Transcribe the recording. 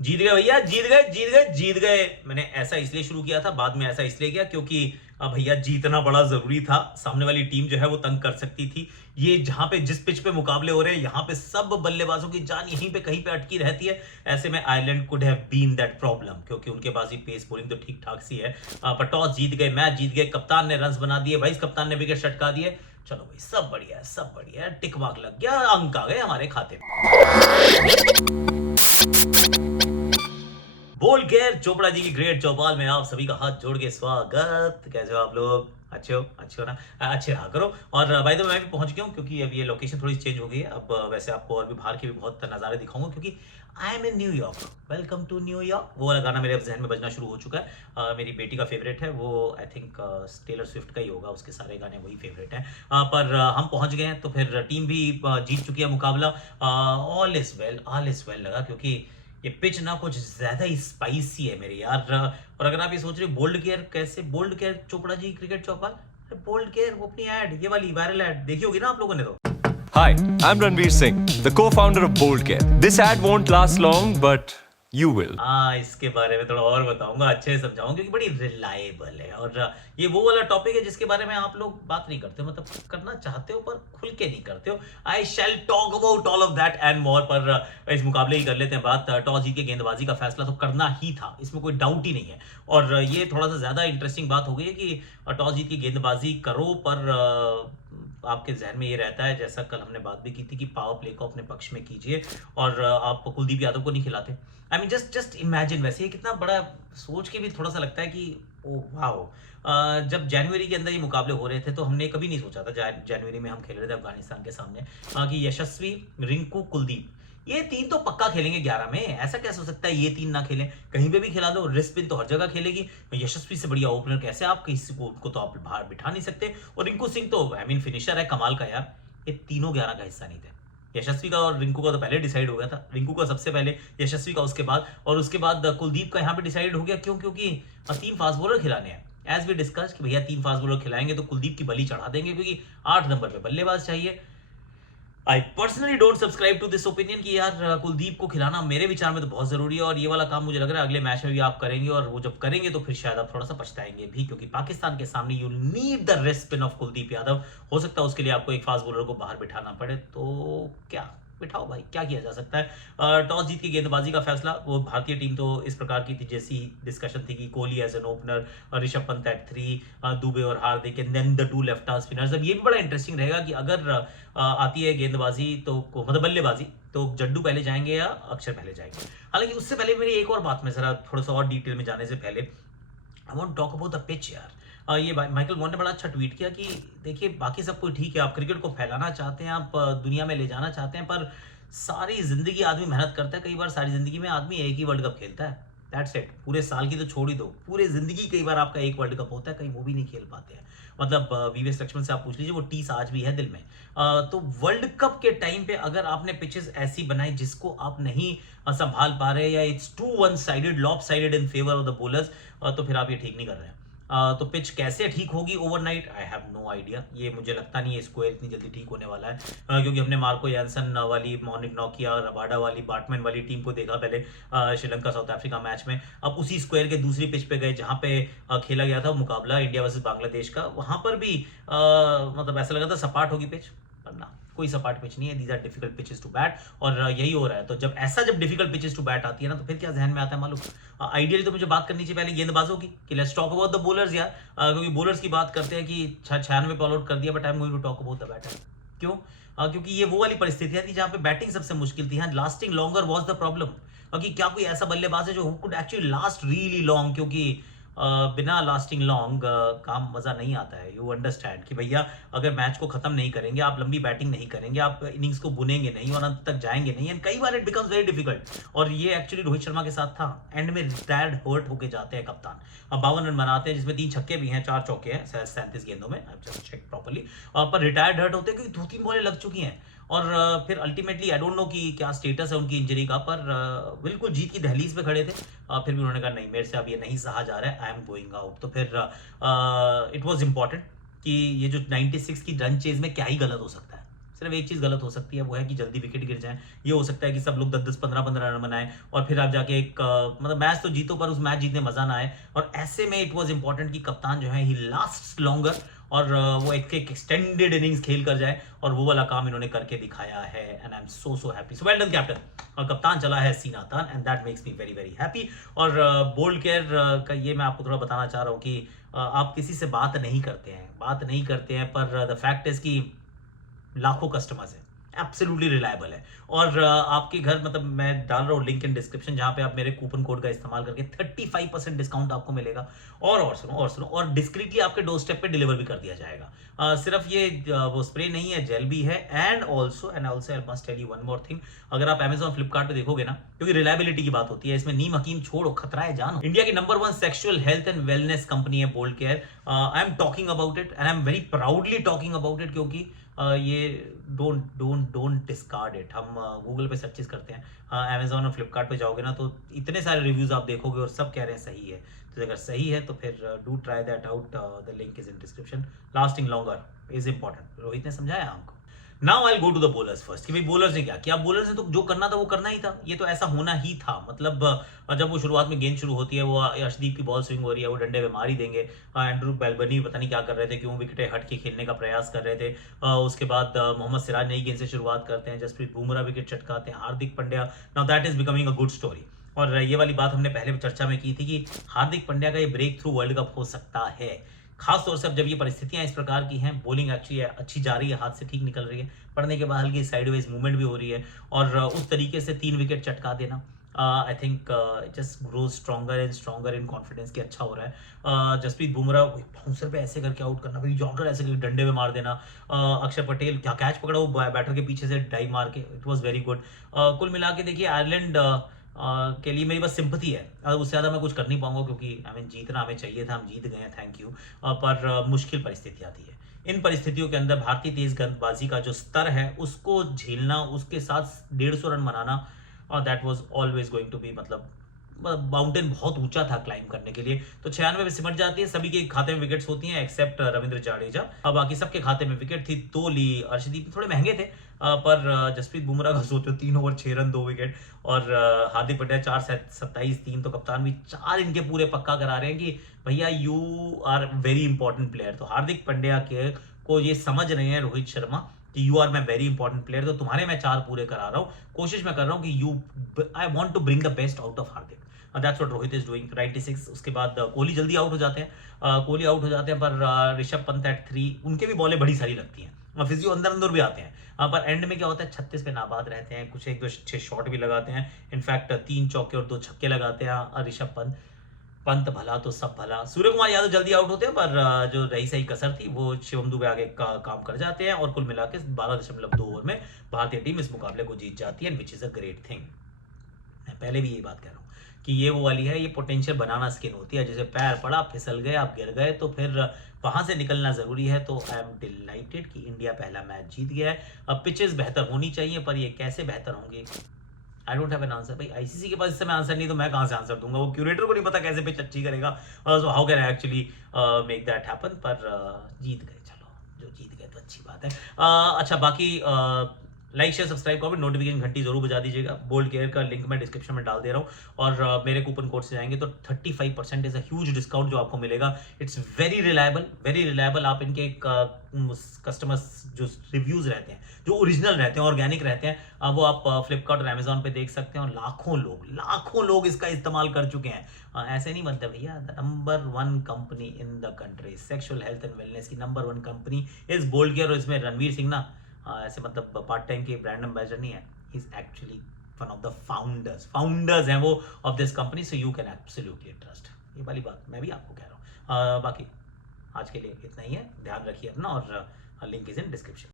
जीत गए भैया, जीत गए जीत गए जीत गए। मैंने ऐसा इसलिए शुरू किया था, बाद में ऐसा इसलिए किया क्योंकि भैया जीतना बड़ा जरूरी था। सामने वाली टीम जो है वो तंग कर सकती थी। ये जहां पे जिस पिच पे मुकाबले हो रहे हैं, यहाँ पे सब बल्लेबाजों की जान यहीं पे कहीं पे अटकी रहती है। ऐसे में Ireland could have been that problem, क्योंकि उनके पास ही पेस बॉलिंग तो ठीक ठाक सी है। पर टॉस जीत गए, मैच जीत गए, कप्तान ने रन बना दिए, वाइस कप्तान ने विकेट सटका दिए। चलो भाई, सब बढ़िया है, सब बढ़िया है, टिक मार्क लग गया, अंक आ गए हमारे खाते में। बोल केयर चोपड़ा जी की ग्रेट चौपाल में आप सभी का हाथ जोड़ के स्वागत। कैसे हो आप लोग? अच्छे हो ना? अच्छे रहा करो। और भाई तो मैं भी पहुंच गया हूँ, क्योंकि अब ये लोकेशन थोड़ी चेंज हो गई है। अब वैसे आपको और भी बाहर के भी बहुत नज़ारे दिखाऊंगा, क्योंकि I am in New York. Welcome to New York, वो वाला गाना मेरे अब जहन में बजना शुरू हो चुका है। मेरी बेटी का फेवरेट है वो, आई थिंक टेलर स्विफ्ट का ही होगा, उसके सारे गाने वही फेवरेट हैं। पर हम पहुंच गए हैं, तो फिर टीम भी जीत चुकी है मुकाबला। All is well, all is well लगा, क्योंकि ये पिच ना कुछ ज्यादा ही स्पाइसी है मेरे यार। और अगर आप ये सोच रहे हो बोल्ड केयर कैसे, bold care Chopra ji cricket चौपाल, बोल्ड केयर वो अपनी एड, ये वाली वायरल एड देखी होगी ना आप लोगों ने तो। Hi, I'm Ranveer Singh, the co-founder of Bold Care. This ad won't last long, but you will. हाँ, इसके बारे में थोड़ा और बताऊंगा, अच्छे से समझाऊंगा, क्योंकि बड़ी रिलायबल है। और ये वो वाला टॉपिक है जिसके बारे में आप लोग बात नहीं करते हो, मतलब करना चाहते हो पर खुल के नहीं करते हो। I shall talk about all of that and more. पर इस मुकाबले की कर लेते हैं बात। टॉस जीत के गेंदबाजी का फैसला तो करना ही था, इसमें कोई डाउट ही नहीं है। और ये थोड़ा सा ज्यादा इंटरेस्टिंग बात हो गई है कि टॉस जीत की गेंदबाजी करो, पर आपके जहन में ये रहता है, जैसा कल हमने बात भी की थी, कि पावर प्ले को अपने पक्ष में कीजिए और आप कुलदीप यादव को नहीं खिलाते। आई मीन जस्ट इमेजिन, वैसे ये कितना बड़ा सोच के भी थोड़ा सा लगता है कि ओ वाह। जब जनवरी के अंदर ये मुकाबले हो रहे थे तो हमने कभी नहीं सोचा था, जनवरी में हम खेल रहे थे अफगानिस्तान के सामने, कि यशस्वी, रिंकू, कुलदीप ये तीन तो पक्का खेलेंगे 11 में। ऐसा कैसे हो सकता है ये तीन ना खेलें? कहीं पे भी खिला दो, रिस्पिन तो हर जगह खेलेगी। यशस्वी से बढ़िया ओपनर कैसे आप किसी को, उनको तो आप बाहर बिठा नहीं सकते। और रिंकू सिंह तो आई मीन फिनिशर है कमाल का यार। ये तीनों 11 का हिस्सा नहीं थे। यशस्वी का और रिंकू का तो पहले डिसाइड हो गया था, रिंकू का सबसे पहले, यशस्वी का उसके बाद, और उसके बाद कुलदीप का यहाँ पे डिसाइड हो गया। क्यों? क्योंकि तीन फास्ट बॉलर खिलाने हैं। एज वी डिस्कस कि भैया तीन फास्ट बॉलर खिलाएंगे तो कुलदीप की बलि चढ़ा देंगे, क्योंकि 8 नंबर पे बल्लेबाज चाहिए। I personally don't subscribe to this opinion कि यार कुलदीप को खिलाना मेरे विचार में तो बहुत जरूरी है। और ये वाला काम मुझे लग रहा है अगले मैच में भी आप करेंगे, और वो जब करेंगे तो फिर शायद आप थोड़ा सा पछताएंगे भी, क्योंकि पाकिस्तान के सामने you need the rest spin off Kuldeep Yadav. हो सकता है उसके लिए आपको एक फास्ट बॉलर को बाहर बिठाना पड़े, तो क्या बिठाओ भाई, क्या किया जा सकता है। टॉस जीत के गेंदबाजी का फैसला, वो भारतीय टीम तो इस प्रकार की थी जैसी डिस्कशन थी कि Kohli as an opener, Rishabh Pant at 3, Dube और Hardik, and then the two left arm spinners. अब ये भी बड़ा इंटरेस्टिंग रहेगा कि अगर आती है गेंदबाजी तो मतलब बल्लेबाजी, तो जड्डू पहले जाएंगे या अक्षर पहले जाएंगे। हालांकि उससे पहले मेरी एक और बात में जरा थोड़ा सा और डिटेल में जाने से पहले, I want talk about the pitch यार। ये माइकल वॉन ने बड़ा अच्छा ट्वीट किया कि देखिए बाकी सब कुछ ठीक है, आप क्रिकेट को फैलाना चाहते हैं, आप दुनिया में ले जाना चाहते हैं, पर सारी जिंदगी आदमी मेहनत करता है, कई बार सारी जिंदगी में आदमी एक ही वर्ल्ड कप खेलता है। That's it. पूरे साल की तो छोड़ ही दो, पूरे जिंदगी कई बार आपका एक वर्ल्ड कप होता है, कहीं वो भी नहीं खेल पाते हैं। मतलब वीवीएस लक्ष्मण से आप पूछ लीजिए, वो टीस आज भी है दिल में। तो वर्ल्ड कप के टाइम पे अगर आपने पिचेस ऐसी बनाई जिसको आप नहीं संभाल पा रहे, या it's too one sided, lop sided in favour of the bowlers, तो फिर आप ये ठीक नहीं कर रहे हैं। तो पिच कैसे ठीक होगी overnight, I have no idea. ये मुझे लगता नहीं है स्क्वायर इतनी जल्दी ठीक होने वाला है, क्योंकि हमने मार्को यानसन वाली, मॉर्निंग नोकिया, रबाडा वाली, बाटमैन वाली टीम को देखा पहले श्रीलंका साउथ अफ्रीका मैच में। अब उसी स्क्वायर के दूसरी पिच पे गए जहां पे खेला गया था मुकाबला इंडिया वर्सेस बांग्लादेश का, वहां पर भी मतलब ऐसा लगा था सपाट होगी पिच, पर ना, कोई सपाट पिच नहीं है। These are difficult pitches to bat, और यही हो रहा है। तो जब डिफिकल्ट पिचेस टू बैट आती है ना, तो फिर क्या जहन में आता है मालूम? आइडियली तो मुझे बात करनी चाहिए पहले गेंदबाजों की, कि let's talk about the bowlers यार। क्योंकि बॉलर्स की बात करते हैं कि 96 पे ऑल आउट कर दिया, but I am going to talk about the batter. क्यों? क्योंकि ये वो वाली परिस्थितियां थी जहां पे बैटिंग सबसे मुश्किल थी, lasting longer was the problem. कि क्या कोई ऐसा बल्लेबाज है जो could actually last really long? क्योंकि बिना लास्टिंग लॉन्ग काम मजा नहीं आता है। यू अंडरस्टैंड कि भैया अगर मैच को खत्म नहीं करेंगे, आप लंबी बैटिंग नहीं करेंगे, आप इनिंग्स को बुनेंगे नहीं और अंत तक जाएंगे नहीं, एंड कई बार इट बिकम्स वेरी डिफिकल्ट। और ये एक्चुअली रोहित शर्मा के साथ था। एंड में रिटायर्ड हर्ट होके जाते हैं कप्तान, अब 52 रन बनाते हैं जिसमें 3 छक्के भी हैं, 4 चौके हैं 37 गेंदों में, जस्ट चेक प्रॉपर्ली। पर रिटायर्ड हर्ट होते हैं क्योंकि 2-3 बॉलें लग चुकी हैं। और फिर अल्टीमेटली आई डोंट नो कि क्या स्टेटस है उनकी इंजरी का, पर बिल्कुल जीत की दहलीज पे खड़े थे। फिर भी उन्होंने कहा नहीं, मेरे से अब ये नहीं सहा जा रहा है, आई एम गोइंग आउट। तो फिर इट वाज इंपॉर्टेंट कि ये जो 96 की रन चेज में क्या ही गलत हो सकता है, सिर्फ एक चीज़ गलत हो सकती है, वो है कि जल्दी विकेट गिर जाए। ये हो सकता है कि सब लोग 10-10, 15-15 रन बनाएं और फिर आप जाके एक मतलब मैच तो जीतो पर उस मैच जीतने मजा ना आए। और ऐसे में इट वॉज इंपॉर्टेंट कि कप्तान जो है ही लास्ट लॉन्गर और वो एक एक्सटेंडेड इनिंग्स खेल कर जाए, और वो वाला काम इन्होंने करके दिखाया है। And I am so happy, so well done captain. और कप्तान चला है सीना तान and that makes me very very happy. और बोल्ड केयर का ये मैं आपको थोड़ा बताना चाह रहा हूँ कि आप किसी से बात नहीं करते हैं पर द फैक्ट इज कि लाखों कस्टमर्स हैं, एब्सोल्युटली रिलायबल है। और आपके घर मतलब मैं डाल रहा हूँ लिंक इन डिस्क्रिप्शन, जहां पे आप मेरे कूपन कोड का इस्तेमाल करके 35% डिस्काउंट आपको मिलेगा। और सुनो और डिस्क्रीटली आपके डोर स्टेप पे डिलीवर भी कर दिया जाएगा। सिर्फ ये वो स्प्रे नहीं है, जेल भी है। And also I must tell you one more thing, अगर आप Amazon फ्लिपकार्ट पे देखोगे ना, क्योंकि रिलायबिलिटी की बात होती है इसमें, नीम हकीम छोड़ो, खतरा है जानो। इंडिया की number 1 sexual health and wellness company है bold care. I am talking about it and I am very proudly talking about it, क्योंकि ये डोंट डिस्कार्ड इट। हम गूगल पे सर्चेस करते हैं, Amazon और फ्लिपकार्ट पे जाओगे ना तो इतने सारे रिव्यूज आप देखोगे और सब कह रहे हैं सही है। तो अगर सही है तो फिर do try that out, the link is in description. Lasting longer is important, Rohit ने समझाया हमको। Now I go to the bowlers first कि भाई बोलर्स ने क्या किया। बोलर्स ने तो जो करना था वो करना ही था, ये तो ऐसा होना ही था। मतलब जब वो शुरुआत में गेंद शुरू होती है, वो अर्शदीप की बॉल स्विंग हो रही है, वो डंडे पे मार ही देंगे। एंड्रू बेलबनी पता नहीं क्या कर रहे थे, क्यों विकेटें हट के खेलने का प्रयास कर रहे थे। उसके बाद मोहम्मद सिराज नई गेंद से शुरुआत करते हैं, जसप्रीत बुमराह विकेट चटकाते हैं, Hardik Pandya. Now that is becoming a good story. और ये वाली बात हमने पहले भी चर्चा में की थी कि हार्दिक पांड्या का ये ब्रेक थ्रू वर्ल्ड कप हो सकता है, खास तौर से अब जब ये परिस्थितियां इस प्रकार की हैं। बॉलिंग एक्चुअली अच्छी जा रही है, हाथ से ठीक निकल रही है, पड़ने के बाद हल्की साइडवेज मूवमेंट भी हो रही है, और उस तरीके से 3 विकेट चटका देना, I think just grow stronger in confidence कि अच्छा हो रहा है। जसप्रीत बुमराह बाउंसर पे ऐसे करके आउट करना, फिर यॉर्कर ऐसे करके डंडे में मार देना। अक्षर पटेल क्या कैच पकड़ा वो बैटर के पीछे से डाइव मार के, इट वाज वेरी गुड। कुल मिला के देखिए आयरलैंड के लिए मेरी बस सिंपथी है, उससे ज़्यादा मैं कुछ कर नहीं पाऊंगा, क्योंकि जीतना हमें चाहिए था, हम जीत गए हैं, थैंक यू। पर मुश्किल परिस्थिति आती है। इन परिस्थितियों के अंदर भारतीय तेज गेंदबाजी का जो स्तर है उसको झेलना, उसके साथ 150 रन बनाना, that was always going to be, मतलब माउंटेन बहुत ऊंचा था क्लाइम करने के लिए। तो 96 में सिमट जाती है, सभी के खाते में विकेट्स होती हैं एक्सेप्ट रविंद्र जाडेजा। अब बाकी सबके खाते में विकेट थी। 2 ली, अर्शदीप थोड़े महंगे थे, पर जसप्रीत बुमराह का सोचो 3 ओवर 6 रन 2 विकेट, और हार्दिक पांड्या 4-27-3, तो कप्तान भी 4 इनके पूरे पक्का करा रहे हैं कि भैया you are very important player. तो हार्दिक पांड्या के को ये समझ रहे हैं रोहित शर्मा कि you are my very important player, तो तुम्हारे मैं 4 पूरे करा रहा हूँ, कोशिश मैं कर रहा हूँ कि I want to bring the best out of Hardik. That's what Rohit is doing. 96 उसके बाद कोहली जल्दी आउट हो जाते हैं, पर ऋषभ पंत एट 3, उनके भी बॉलें बड़ी सारी लगती हैं, फिजियो अंदर भी आते हैं। पर एंड में क्या होता है, 36 पे नाबाद रहते हैं, कुछ 1-2 6 शॉट भी लगाते हैं, इनफैक्ट 3 चौके और 2 छक्के लगाते हैं ऋषभ पंत भला तो सब भला। सूर्य कुमार यादव जल्दी आउट होते हैं, पर जो रही सही कसर थी वो शिवम दुबे आगे काम कर जाते हैं, और कुल मिला के 12.2 ओवर में भारतीय टीम इस मुकाबले को जीत जाती है, which is a great thing. मैं पहले भी यही बात कह रहा हूँ कि ये वो वाली है, ये पोटेंशियल बनाना स्किन होती है, जैसे पैर पड़ा, फिसल गए, आप गिर गए, तो फिर वहां से निकलना जरूरी है। तो आई एम डिलाइटेड कि इंडिया पहला मैच जीत गया है। अब पिचेस बेहतर होनी चाहिए, पर ये कैसे बेहतर होंगे, I don't have an answer. भाई आईसीसी के पास इस समय आंसर नहीं, तो मैं कहां से आंसर दूंगा, वो क्यूरेटर को नहीं पता कैसे पिच अच्छी करेगा। So how can I actually make that happen. पर जीत गए, चलो जो जीत गए तो अच्छी बात है। अच्छा, बाकी लाइक शेयर सब्सक्राइब करो, नोटिफिकेशन घंटी जरूर बजा दीजिएगा। बोल्ड केयर का लिंक मैं डिस्क्रिप्शन में डाल दे रहा हूँ, और मेरे कूपन कोड से जाएंगे तो 35% इज अ ह्यूज डिस्काउंट जो आपको मिलेगा। It's very reliable. आप इनके कस्टमर्स जो रिव्यूज रहते हैं, जो ओरिजिनल रहते हैं, ऑर्गेनिक रहते हैं, वो आप फ्लिपकार्ट और अमेजोन पे देख सकते हैं, और लाखों लोग इसका इस्तेमाल कर चुके हैं। ऐसे नहीं बनता भैया। The number 1 company in the country, sexual health and wellness की number 1 company is bold care. और इसमें रणवीर सिंह ना ऐसे मतलब पार्ट टाइम के ब्रांड एम्बेसडर नहीं है, he is actually one of the founders हैं वो of this company, so you can absolutely trust. ये वाली बात मैं भी आपको कह रहा हूँ। बाकी आज के लिए इतना ही है, ध्यान रखिए अपना, और लिंक इज इन डिस्क्रिप्शन।